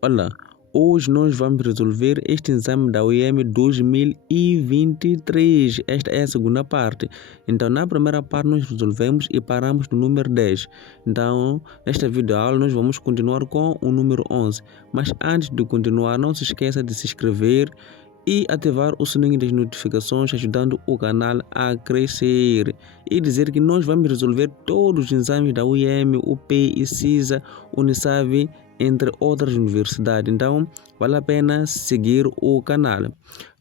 Olá, hoje nós vamos resolver este exame da UEM 2023. Esta é a segunda parte. Então, na primeira parte nós resolvemos e paramos no número 10. Então, nesta videoaula nós vamos continuar com o número 11. Mas antes de continuar, não se esqueça de se inscrever e ativar o sininho das notificações, ajudando o canal a crescer. E dizer que nós vamos resolver todos os exames da UEM, UP e CISA, Unisave, entre outras universidades. Então, vale a pena seguir o canal.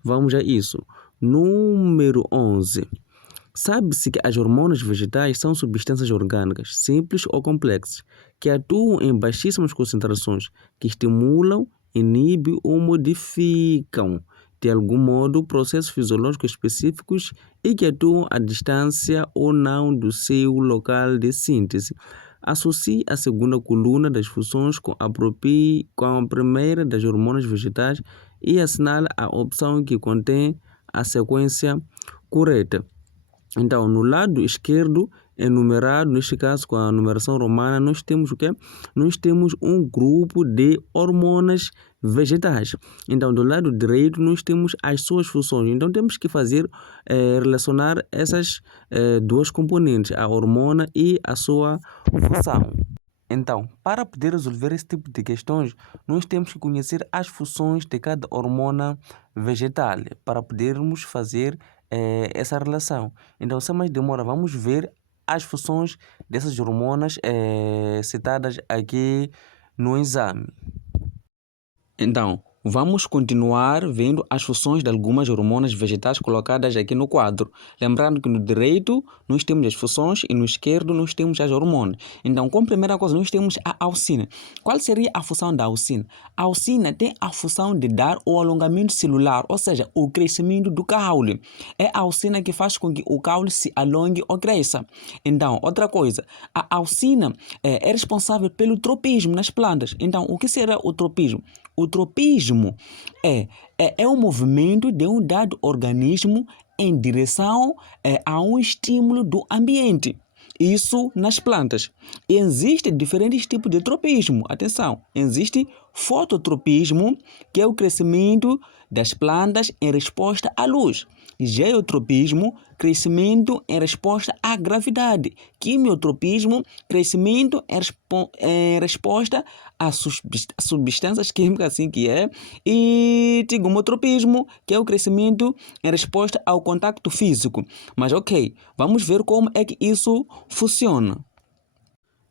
Vamos a isso. Número 11. Sabe-se que as hormonas vegetais são substâncias orgânicas, simples ou complexas, que atuam em baixíssimas concentrações, que estimulam, inibem ou modificam, de algum modo, processos fisiológicos específicos e que atuam à distância ou não do seu local de síntese. Associe a segunda coluna das funções com a primeira das hormonas vegetais e assinale a opção que contém a sequência correta. Então, no lado esquerdo, enumerado, neste caso com a numeração romana, nós temos o quê? Nós temos um grupo de hormonas vegetais. Então, do lado direito, nós temos as suas funções. Então, temos que relacionar essas duas componentes, a hormona e a sua função. Então, para poder resolver esse tipo de questões, nós temos que conhecer as funções de cada hormona vegetal para podermos fazer essa relação. Então, sem mais demora, vamos ver as funções dessas hormonas citadas aqui no exame. Então, vamos continuar vendo as funções de algumas hormonas vegetais colocadas aqui no quadro. Lembrando que no direito nós temos as funções e no esquerdo nós temos as hormonas. Então, como primeira coisa, nós temos a auxina. Qual seria a função da auxina? A auxina tem a função de dar o alongamento celular, ou seja, o crescimento do caule. É a auxina que faz com que o caule se alongue ou cresça. Então, outra coisa, a auxina é responsável pelo tropismo nas plantas. Então, o que será o tropismo? O tropismo é um movimento de um dado organismo em direção a um estímulo do ambiente. Isso nas plantas. E existem diferentes tipos de tropismo. Atenção, existe fototropismo, que é o crescimento das plantas em resposta à luz. Geotropismo, crescimento em resposta à gravidade. Quimiotropismo, crescimento em resposta a substâncias químicas, assim que é. E tigomotropismo, que é o crescimento em resposta ao contato físico. Mas ok, vamos ver como é que isso funciona.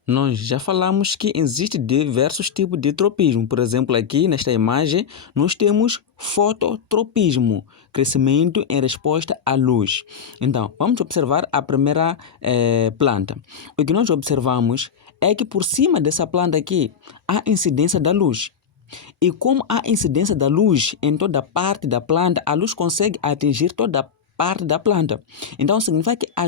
Nós já falamos que existem diversos tipos de tropismo. Por exemplo, aqui nesta imagem, nós temos fototropismo, crescimento em resposta à luz. Então, vamos observar a primeira planta. O que nós observamos é que por cima dessa planta aqui, há incidência da luz. E como há incidência da luz em toda parte da planta, a luz consegue atingir toda a parte da planta. Então, significa que a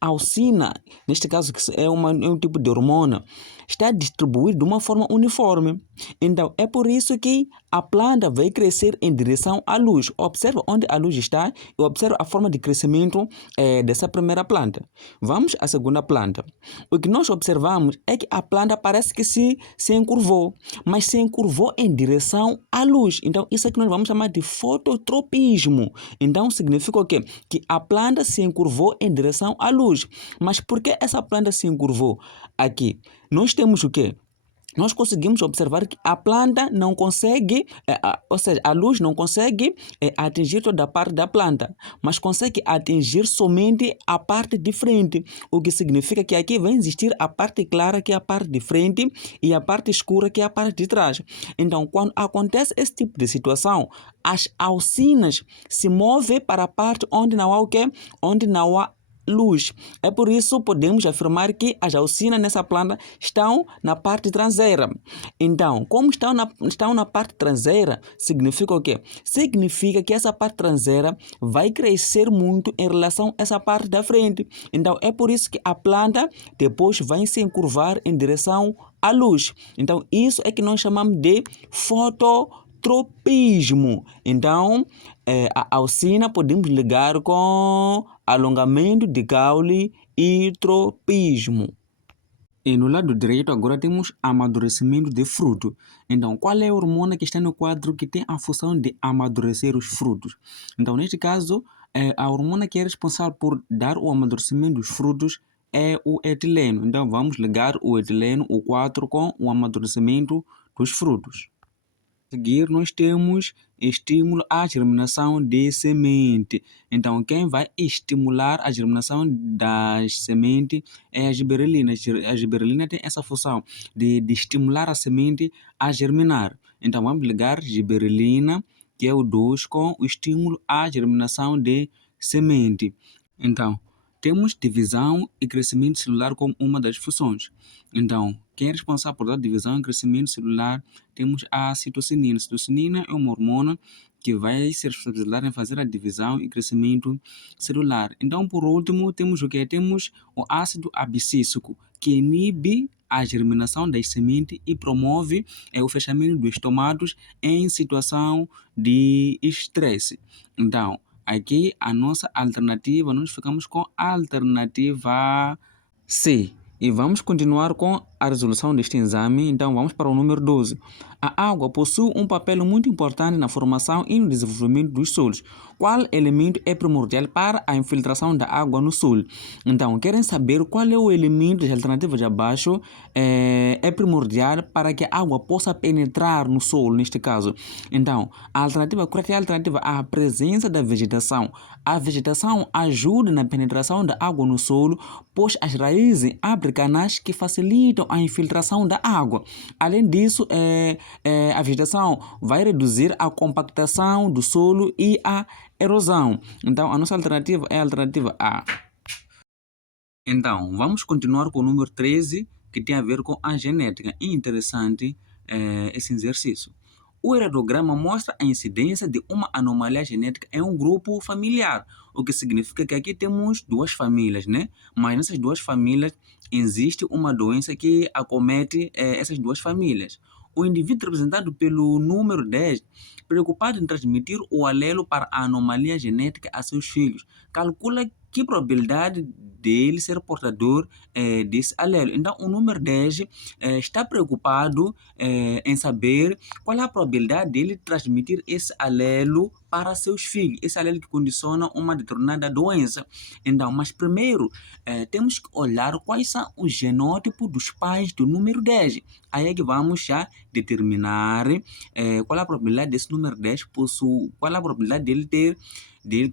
auxina, neste caso que é um tipo de hormona, está distribuída de uma forma uniforme. Então, é por isso que a planta vai crescer em direção à luz. Observa onde a luz está e observa a forma de crescimento dessa primeira planta. Vamos à segunda planta. O que nós observamos é que a planta parece que se encurvou, mas se encurvou em direção à luz. Então, isso é que nós vamos chamar de fototropismo. Então, significa o quê? Que a planta se encurvou em direção à luz. Mas por que essa planta se encurvou? Aqui, nós temos o quê? Nós conseguimos observar que a planta não consegue, ou seja, a luz não consegue atingir toda a parte da planta, mas consegue atingir somente a parte de frente, o que significa que aqui vai existir a parte clara, que é a parte de frente, e a parte escura, que é a parte de trás. Então, quando acontece esse tipo de situação, as auxinas se movem para a parte onde não há o quê? Onde não há luz. É por isso que podemos afirmar que as auxinas nessa planta estão na parte traseira. Então, como estão na parte traseira, significa o quê? Significa que essa parte traseira vai crescer muito em relação a essa parte da frente. Então, é por isso que a planta depois vai se encurvar em direção à luz. Então, isso é que nós chamamos de fototropismo. Então, a auxina podemos ligar com alongamento de caule e tropismo. E no lado direito agora temos amadurecimento de fruto. Então, qual é a hormona que está no quadro que tem a função de amadurecer os frutos? Então, neste caso, a hormona que é responsável por dar o amadurecimento dos frutos é o etileno. Então, vamos ligar o etileno, o 4, com o amadurecimento dos frutos. A seguir, nós temos estímulo à germinação de semente. Então, quem vai estimular a germinação das sementes é a gibberellina. A gibberellina tem essa função de estimular a semente a germinar. Então, vamos ligar gibberellina, que é o 2, com o estímulo à germinação de semente. Então, temos divisão e crescimento celular como uma das funções. Então, quem é responsável por dar divisão e crescimento celular? Temos a citocinina. A citocinina é uma hormona que vai ser responsabilizada em fazer a divisão e crescimento celular. Então, por último, temos o que? Temos o ácido abscíssico, que inibe a germinação das sementes e promove o fechamento dos estomatos em situação de estresse. Então, aqui a nossa alternativa, nós ficamos com a alternativa C. E vamos continuar com a resolução deste exame. Então vamos para o número 12. A água possui um papel muito importante na formação e no desenvolvimento dos solos. Qual elemento é primordial para a infiltração da água no solo? Então, querem saber qual é o elemento das alternativas de abaixo é primordial para que a água possa penetrar no solo, neste caso. Então, a alternativa correta é a alternativa A, a presença da vegetação. A vegetação ajuda na penetração da água no solo, pois as raízes abrem canais que facilitam a infiltração da água. Além disso, a vegetação vai reduzir a compactação do solo e a erosão. Então, a nossa alternativa é a alternativa A. Então, vamos continuar com o número 13, que tem a ver com a genética. E interessante esse exercício. O heredograma mostra a incidência de uma anomalia genética em um grupo familiar, o que significa que aqui temos duas famílias, né? Mas nessas duas famílias existe uma doença que acomete essas duas famílias. O indivíduo representado pelo número 10, preocupado em transmitir o alelo para a anomalia genética a seus filhos, calcula que probabilidade dele ser portador desse alelo. Então, o número 10 está preocupado em saber qual é a probabilidade dele transmitir esse alelo para seus filhos, esse alelo que condiciona uma determinada doença. Então, mas primeiro temos que olhar quais são os genótipos dos pais do número 10. Aí é que vamos já determinar qual é a probabilidade desse número 10 possuir, qual é a probabilidade dele ter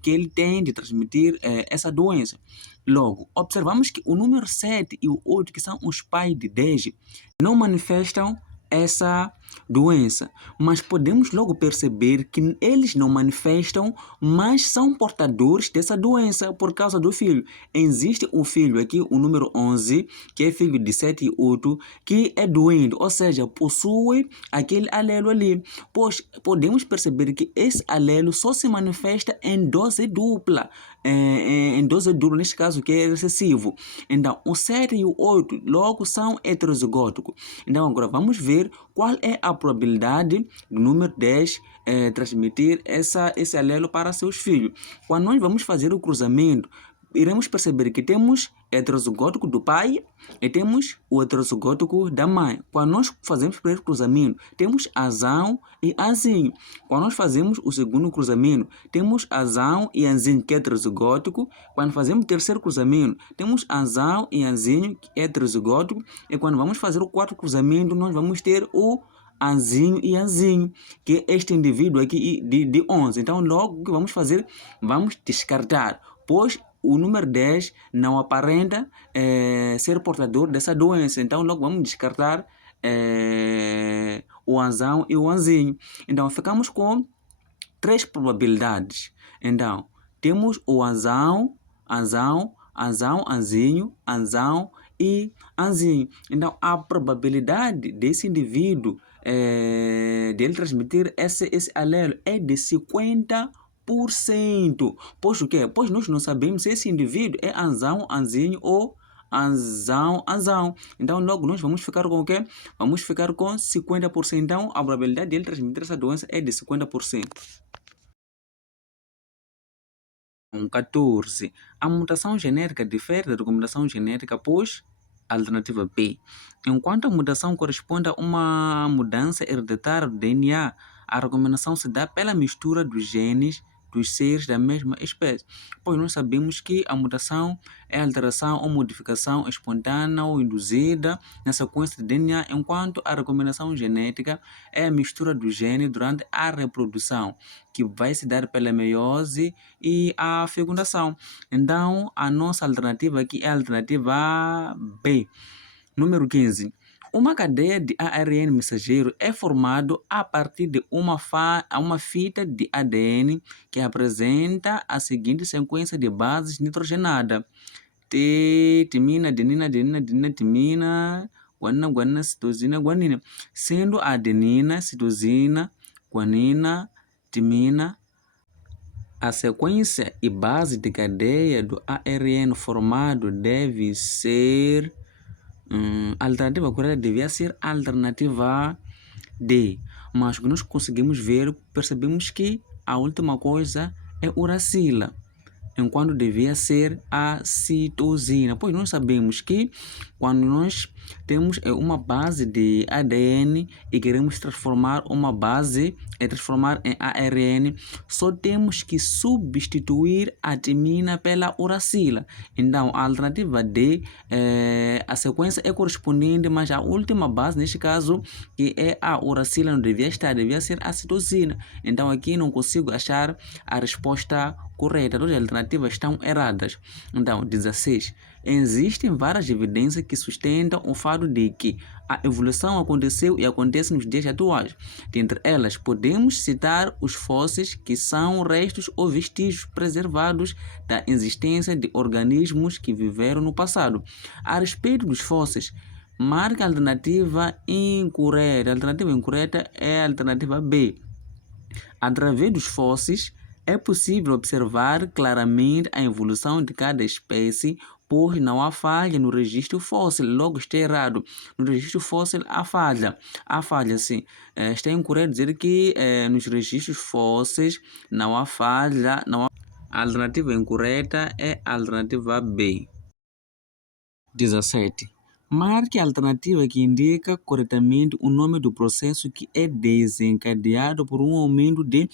que ele tem de transmitir essa doença. Logo, observamos que o número 7 e o 8, que são os pais de 10, não manifestam essa doença, mas podemos logo perceber que eles não manifestam, mas são portadores dessa doença por causa do filho. Existe um filho aqui, o número 11, que é filho de 7 e 8, que é doente, ou seja, possui aquele alelo ali. Pois podemos perceber que esse alelo só se manifesta em dose dupla, em dose dupla, neste caso, que é recessivo. Então, o 7 e o 8 logo são heterozigóticos. Então, agora vamos ver qual é a probabilidade do número 10 transmitir esse alelo para seus filhos. Quando nós vamos fazer o cruzamento, iremos perceber que temos heterozigótico do pai e temos o heterozigótico da mãe. Quando nós fazemos o primeiro cruzamento, temos azão e anzinho. Quando nós fazemos o segundo cruzamento, temos azão e anzinho, que é heterozigótico. Quando fazemos o terceiro cruzamento, temos azão e anzinho, que é heterozigótico. E quando vamos fazer o quarto cruzamento, nós vamos ter o anzinho e anzinho, que é este indivíduo aqui de 11. Então, logo o que vamos fazer? Vamos descartar, pois o número 10 não aparenta ser portador dessa doença. Então, logo vamos descartar o anzão e o anzinho. Então, ficamos com 3 probabilidades. Então, temos o anzão, anzinho, anzão e anzinho. Então, a probabilidade desse indivíduo dele transmitir esse alelo é de 50%. Pois o quê? Pois nós não sabemos se esse indivíduo é anzão, anzinho ou anzão. Então, logo nós vamos ficar com o quê? Vamos ficar com 50%. Então, a probabilidade dele transmitir essa doença é de 50%. 14. A mutação genética difere da recomendação genética, pois Alternativa B. Enquanto a mutação corresponde a uma mudança hereditária do DNA, a recomendação se dá pela mistura dos genes dos seres da mesma espécie, pois nós sabemos que a mutação é alteração ou modificação espontânea ou induzida na sequência de DNA, enquanto a recomendação genética é a mistura do gene durante a reprodução, que vai se dar pela meiose e a fecundação. Então, a nossa alternativa aqui é a alternativa B. Número 15. Uma cadeia de ARN mensageiro é formado a partir de uma fita de ADN que apresenta a seguinte sequência de bases nitrogenada: T, timina, adenina, adenina, adenina, timina, guanina, guanina, citosina, guanina, sendo a adenina, citosina, guanina, timina. A sequência e base de cadeia do ARN formado deve ser a alternativa correta devia ser a alternativa D. Mas o que nós conseguimos ver, percebemos que a última coisa é uracila, enquanto devia ser a citosina, pois nós sabemos que quando nós temos uma base de ADN e queremos transformar uma base transformar em ARN, só temos que substituir a timina pela uracila. Então, a alternativa D, a sequência é correspondente, mas a última base, neste caso, que é a uracila, não devia estar, devia ser a citosina. Então, aqui não consigo achar a resposta correta. Todas as alternativas estão erradas. Então, 16. Existem várias evidências que sustentam o fato de que a evolução aconteceu e acontece nos dias atuais. Dentre elas, podemos citar os fósseis, que são restos ou vestígios preservados da existência de organismos que viveram no passado. A respeito dos fósseis, marca a alternativa incorreta. A alternativa incorreta é a alternativa B. Através dos fósseis, é possível observar claramente a evolução de cada espécie, pois não há falha no registro fóssil. Logo, está errado. No registro fóssil há falha. Há falha, sim. Está incorreto dizer que nos registros fósseis não há falha. Não há... A alternativa incorreta é a alternativa B. 17. Marque a alternativa que indica corretamente o nome do processo que é desencadeado por um aumento de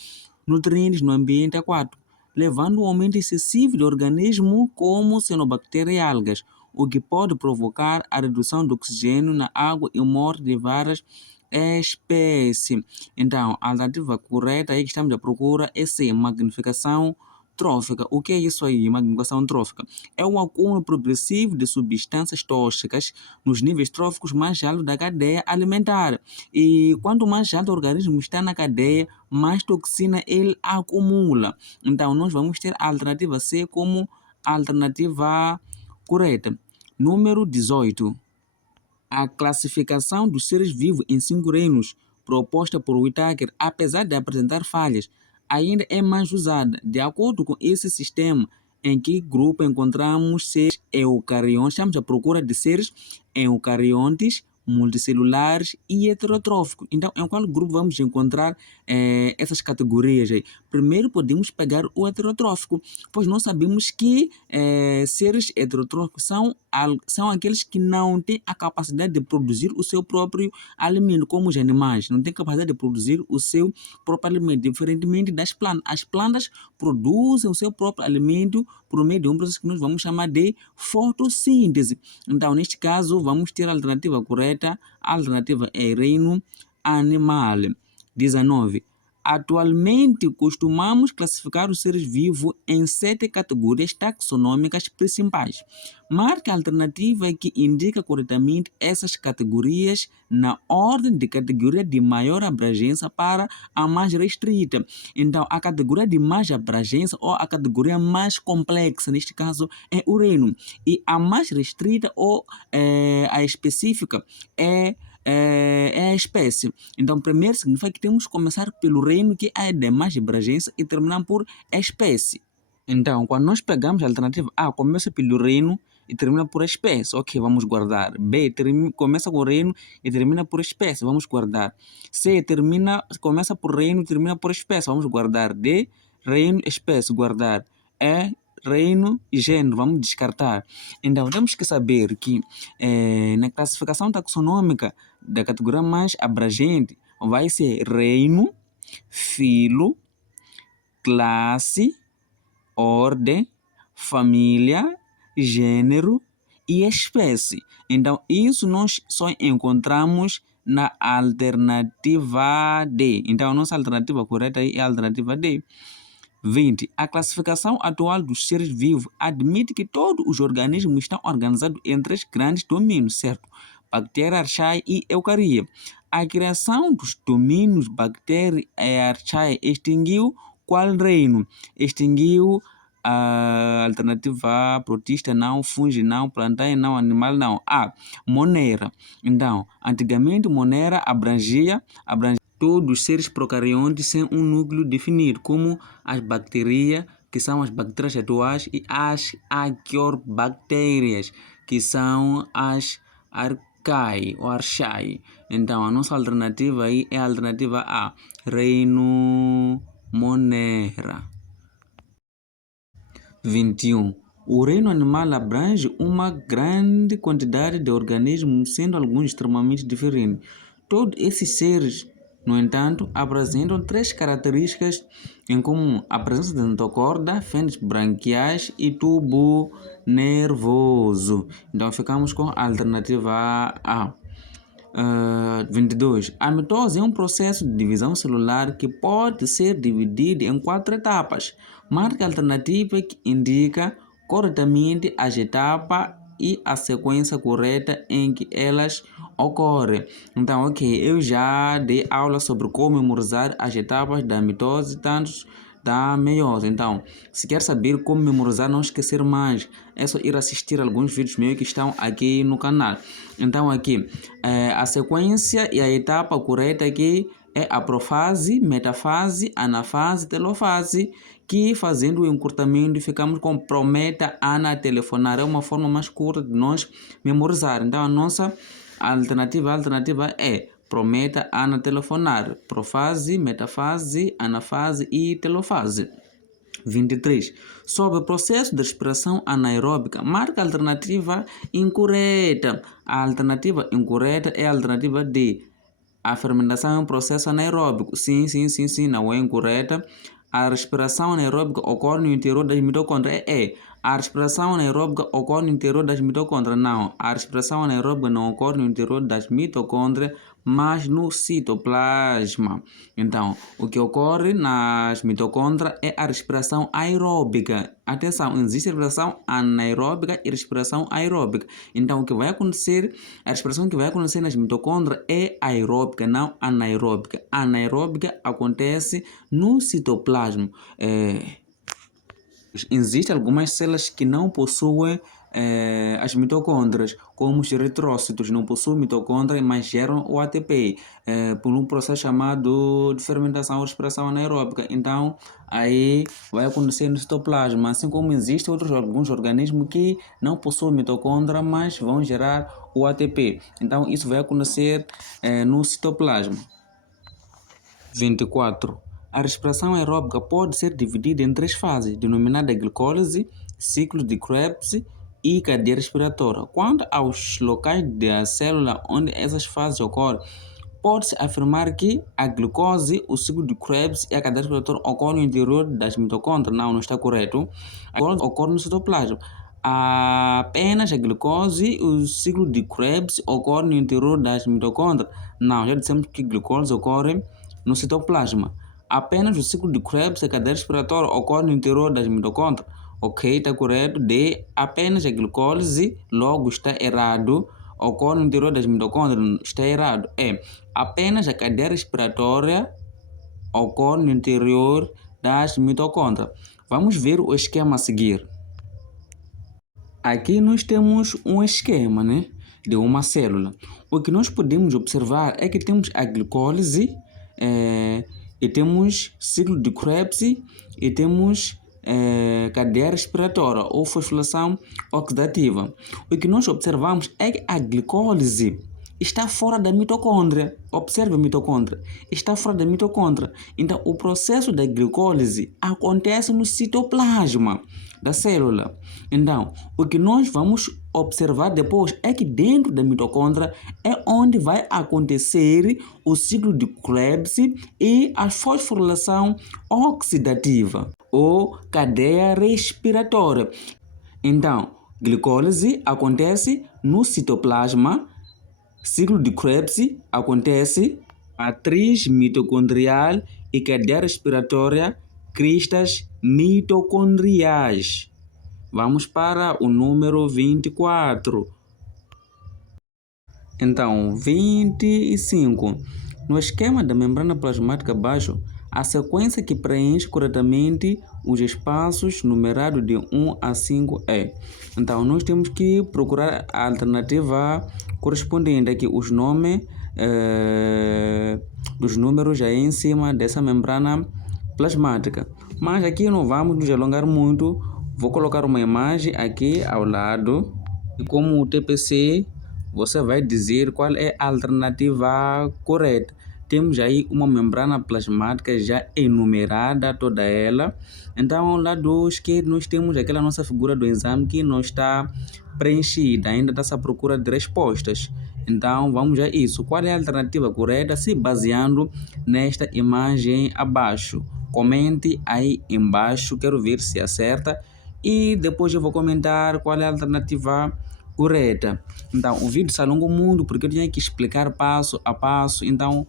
nutrientes no ambiente aquático, levando a um aumento excessivo de organismos como cianobactéria e algas, o que pode provocar a redução do oxigênio na água e morte de várias espécies. Então, a alternativa correta aí que estamos à procura é C, magnificação trófica. O que é isso aí, magnificação trófica? É o acúmulo progressivo de substâncias tóxicas nos níveis tróficos mais altos da cadeia alimentar. E quanto mais alto o organismo está na cadeia, mais toxina ele acumula. Então, nós vamos ter a alternativa C como alternativa correta. Número 18. A classificação dos seres vivos em 5 reinos, proposta por Whittaker, apesar de apresentar falhas, ainda é mais usada. De acordo com esse sistema, em que grupo encontramos seres eucariontes? Estamos à procura de seres eucariontes, multicelulares e heterotróficos. Então, em qual grupo vamos encontrar essas categorias aí? Primeiro, podemos pegar o heterotrófico, pois nós sabemos que seres heterotróficos são aqueles que não têm a capacidade de produzir o seu próprio alimento, como os animais, não têm capacidade de produzir o seu próprio alimento, diferentemente das plantas. As plantas produzem o seu próprio alimento por meio de um processo que nós vamos chamar de fotossíntese. Então, neste caso, vamos ter a alternativa correta, a alternativa é reino animal. 19. Atualmente, costumamos classificar os seres vivos em 7 categorias taxonômicas principais. Marque a alternativa que indica corretamente essas categorias na ordem de categoria de maior abrangência para a mais restrita. Então, a categoria de mais abrangência ou a categoria mais complexa, neste caso, é o reino. E a mais restrita ou a específica é a espécie. Então, primeiro significa que temos que começar pelo reino, que é de mais abrangência, e terminar por espécie. Então, quando nós pegamos a alternativa A, começa pelo reino e termina por espécie. Ok, vamos guardar. B, começa com reino e termina por espécie. Vamos guardar. C, começa por reino e termina por espécie. Vamos guardar. D, reino, espécie, guardar. E, reino e gênero, vamos descartar. Então, temos que saber que na classificação taxonômica da categoria mais abrangente vai ser reino, filo, classe, ordem, família, gênero e espécie. Então, isso nós só encontramos na alternativa D. Então, a nossa alternativa correta aí é a alternativa D. 20. A classificação atual dos seres vivos admite que todos os organismos estão organizados em 3 grandes domínios, certo? Bactéria, archaia e eucaria. A criação dos domínios bactéria e archaia extinguiu qual reino? Extinguiu a alternativa A, protista não, fungi não, plantae não, animal não. A, Monera. Então, antigamente Monera abrangia todos os seres procariontes sem um núcleo definido, como as bacterias, que são as bactérias atuais, e as arqueobactérias, que são as archae ou archae. Então, a nossa alternativa aí é a alternativa A, reino Monera. 21. O reino animal abrange uma grande quantidade de organismos, sendo alguns extremamente diferentes. Todos esses seres, no entanto, apresentam 3 características em comum: a presença de notocorda, fendas branquiais e tubo nervoso. Então, ficamos com a alternativa A. 22. A mitose é um processo de divisão celular que pode ser dividido em 4 etapas. Marque a alternativa que indica corretamente as etapas e a sequência correta em que elas ocorrem. Então, eu já dei aula sobre como memorizar as etapas da mitose, tanto da meiose. Então, se quer saber como memorizar, não esquecer mais, é só ir assistir alguns vídeos meus que estão aqui no canal. Então, a sequência e a etapa correta aqui é a profase, metafase, anafase, telofase, que fazendo o encurtamento ficamos com prometa, ana, telefonar. É uma forma mais curta de nós memorizar. Então, a nossa alternativa é prometa, ana, telefonar, profase, metafase, anafase e telofase. 23. Sobre o processo de respiração anaeróbica, marca a alternativa incorreta. A alternativa incorreta é a alternativa D. A fermentação é um processo anaeróbico. Sim, não é incorreta. A respiração anaeróbica ocorre no interior das mitocôndrias. A respiração anaeróbica ocorre no interior das mitocôndrias. Não, a respiração anaeróbica não ocorre no interior das mitocôndrias, mas no citoplasma. Então, o que ocorre nas mitocôndrias é a respiração aeróbica. Atenção, existe respiração anaeróbica e respiração aeróbica. Então, o que vai acontecer, a respiração que vai acontecer nas mitocôndrias é aeróbica, não anaeróbica. A anaeróbica acontece no citoplasma. Existem algumas células que não possuem as mitocôndrias, como os eritrócitos, não possuem mitocôndrias, mas geram o ATP por um processo chamado de fermentação ou respiração anaeróbica. Então, aí vai acontecer no citoplasma, assim como existem alguns organismos que não possuem mitocôndria, mas vão gerar o ATP. Então, isso vai acontecer no citoplasma. 24. A respiração aeróbica pode ser dividida em 3 fases, denominada glicólise, ciclo de Krebs e cadeia respiratória. Quanto aos locais da célula onde essas fases ocorrem, pode-se afirmar que a glicose, o ciclo de Krebs e a cadeia respiratória ocorrem no interior das mitocôndrias. Não está correto. A glicose ocorre no citoplasma. Apenas a glicose e o ciclo de Krebs ocorrem no interior das mitocôndrias. Não, já dissemos que a glicose ocorre no citoplasma. Apenas o ciclo de Krebs e a cadeia respiratória ocorre no interior das mitocôndrias. Ok, está correto. D. Apenas a glicólise, logo está errado, ocorre no interior das mitocôndrias. Está errado. Apenas a cadeia respiratória ocorre no interior das mitocôndrias. Vamos ver o esquema a seguir. Aqui nós temos um esquema, de uma célula. O que nós podemos observar é que temos a glicólise, e temos ciclo de Krebs e temos cadeia respiratória ou fosforilação oxidativa. O que nós observamos é que a glicólise está fora da mitocôndria. Observe a mitocôndria. Está fora da mitocôndria. Então, o processo da glicólise acontece no citoplasma da célula. Então, o que nós vamos observar depois é que dentro da mitocôndria é onde vai acontecer o ciclo de Krebs e a fosforilação oxidativa ou cadeia respiratória. Então, glicólise acontece no citoplasma, ciclo de Krebs acontece, matriz mitocondrial e cadeia respiratória, cristas mitocondriais. Vamos para o número 24. Então, 25. No esquema da membrana plasmática abaixo, a sequência que preenche corretamente os espaços numerados de 1 a 5 é. Então, nós temos que procurar a alternativa correspondente aqui, os nomes dos números aí em cima dessa membrana plasmática. Mas aqui não vamos nos alongar muito, vou colocar uma imagem aqui ao lado e como o TPC você vai dizer qual é a alternativa correta. Temos aí uma membrana plasmática já enumerada toda ela. Então, ao lado esquerdo nós temos aquela nossa figura do exame que não está preenchida, ainda está-se à procura de respostas. Então, vamos a isso. Qual é a alternativa correta? Se baseando nesta imagem abaixo. Comente aí embaixo, quero ver se acerta. E depois eu vou comentar qual é a alternativa correta. Então, o vídeo se alongou muito porque eu tinha que explicar passo a passo. Então,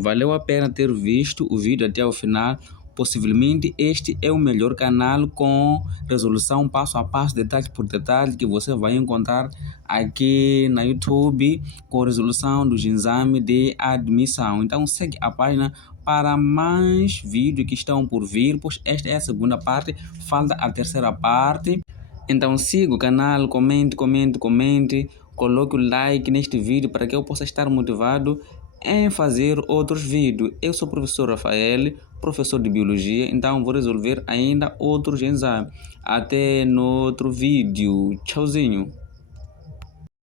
valeu a pena ter visto o vídeo até o final. Possivelmente este é o melhor canal com resolução passo a passo, detalhe por detalhe, que você vai encontrar aqui na YouTube com resolução dos exames de admissão. Então segue a página para mais vídeos que estão por vir, pois esta é a segunda parte, falta a terceira parte. Então siga o canal, comente, coloque o like neste vídeo para que eu possa estar motivado em fazer outros vídeos. Eu sou o professor Rafael, professor de biologia, então vou resolver ainda outros exames. Até no outro vídeo. Tchauzinho.